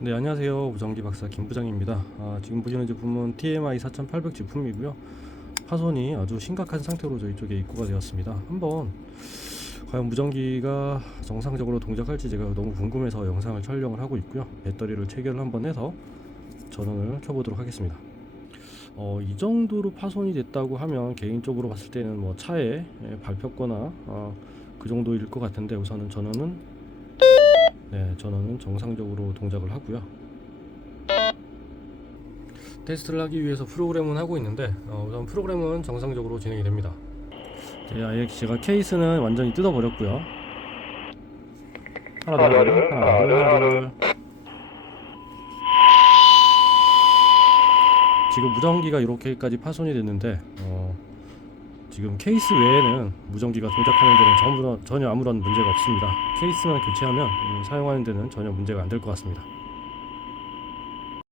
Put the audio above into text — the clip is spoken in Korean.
네 안녕하세요 무전기 박사 김 부장입니다. 아, 지금 보시는 제품은 TMI 4800 제품이고요. 파손이 아주 심각한 상태로 저희 쪽에 입고가 되었습니다. 한번 과연 무전기가 정상적으로 동작할지 제가 너무 궁금해서 영상을 촬영을 하고 있고요. 배터리를 체결을 한번 해서 전원을 켜보도록 하겠습니다. 어, 이 정도로 파손이 됐다고 하면 개인적으로 봤을 때는 뭐 차에 예, 밟혔거나 어, 그 정도일 것 같은데 우선은 전원은 네, 전원은 정상적으로 동작을 하고요. 테스트를 하기 위해서 프로그램은 하고 있는데 어, 우선 프로그램은 정상적으로 진행이 됩니다. 네, 아예 제가 케이스는 완전히 뜯어버렸고요. 하나 둘, 하나 둘, 하나 둘. 지금 무전기가 이렇게까지 파손이 됐는데 어, 지금 케이스 외에는 무전기가 동작하는 데는 전부, 전혀 아무런 문제가 없습니다. 케이스만 교체하면 음, 사용하는 데는 전혀 문제가 안 될 것 같습니다.